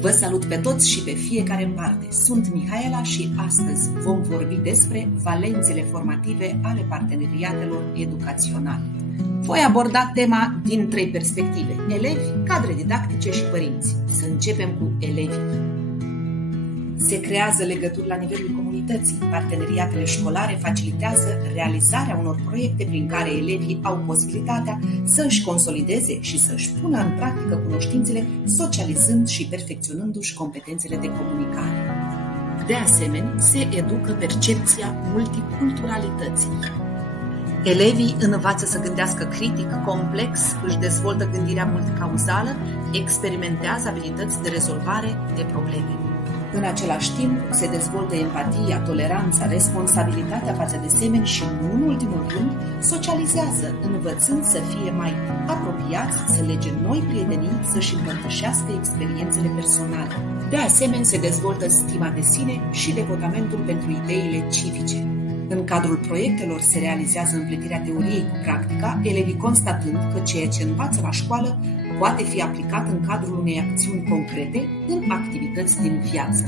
Vă salut pe toți și pe fiecare în parte. Sunt Mihaela și astăzi vom vorbi despre valențele formative ale parteneriatelor educaționale. Voi aborda tema din 3 perspective: elevi, cadre didactice și părinți. Să începem cu elevii. Se creează legături la nivelul comunității. Parteneriatele școlare facilitează realizarea unor proiecte prin care elevii au posibilitatea să își consolideze și să își pună în practică cunoștințele, socializând și perfecționându-și competențele de comunicare. De asemenea, se educă percepția multiculturalității. Elevii învață să gândească critic, complex, își dezvoltă gândirea multicauzală, experimentează abilități de rezolvare de probleme. În același timp, se dezvoltă empatia, toleranța, responsabilitatea față de semeni și, nu în ultimul rând, socializează, învățând să fie mai apropiați, să lege noi prietenii, să-și împărtășească experiențele personale. De asemenea, se dezvoltă stima de sine și devotamentul pentru ideile civice. În cadrul proiectelor se realizează împletirea teoriei cu practica, elevii constatând că ceea ce învață la școală poate fi aplicat în cadrul unei acțiuni concrete în activități din viață.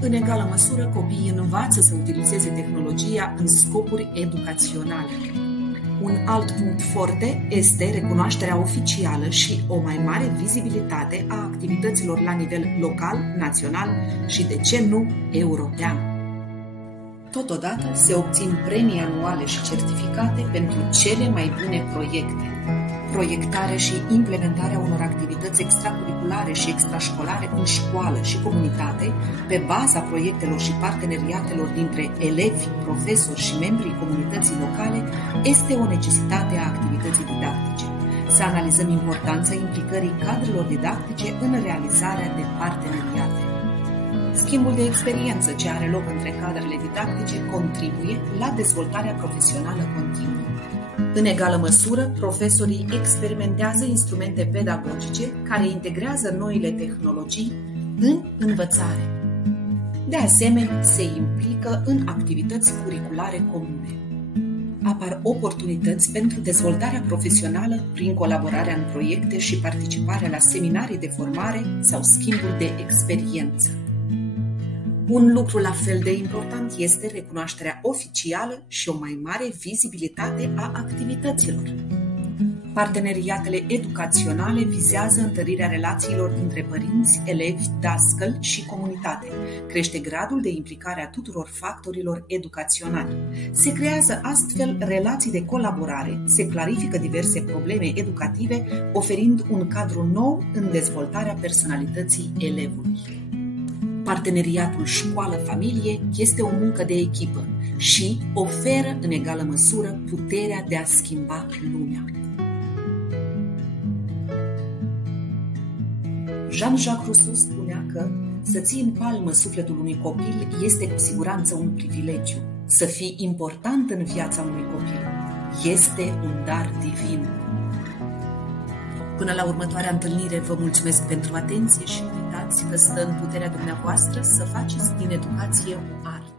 În egală măsură, copiii învață să utilizeze tehnologia în scopuri educaționale. Un alt punct forte este recunoașterea oficială și o mai mare vizibilitate a activităților la nivel local, național și, de ce nu, european. Totodată se obțin premii anuale și certificate pentru cele mai bune proiecte. Proiectarea și implementarea unor activități extracurriculare și extrașcolare în școală și comunitate, pe baza proiectelor și parteneriatelor dintre elevi, profesori și membrii comunității locale, este o necesitate a activității didactice. Să analizăm importanța implicării cadrelor didactice în realizarea de parteneriate. Schimbul de experiență ce are loc între cadrele didactice contribuie la dezvoltarea profesională continuă. În egală măsură, profesorii experimentează instrumente pedagogice care integrează noile tehnologii în învățare. De asemenea, se implică în activități curriculare comune. Apar oportunități pentru dezvoltarea profesională prin colaborarea în proiecte și participarea la seminarii de formare sau schimburi de experiență. Un lucru la fel de important este recunoașterea oficială și o mai mare vizibilitate a activităților. Parteneriatele educaționale vizează întărirea relațiilor dintre părinți, elevi, dascăli și comunitate. Crește gradul de implicare a tuturor factorilor educaționali. Se creează astfel relații de colaborare, se clarifică diverse probleme educative, oferind un cadru nou în dezvoltarea personalității elevului. Parteneriatul școală-familie este o muncă de echipă și oferă în egală măsură puterea de a schimba lumea. Jean-Jacques Rousseau spunea că să ții în palmă sufletul unui copil este cu siguranță un privilegiu. Să fii important în viața unui copil este un dar divin. Până la următoarea întâlnire, vă mulțumesc pentru atenție și nu uitați că stă în puterea dumneavoastră să faceți din educație o artă.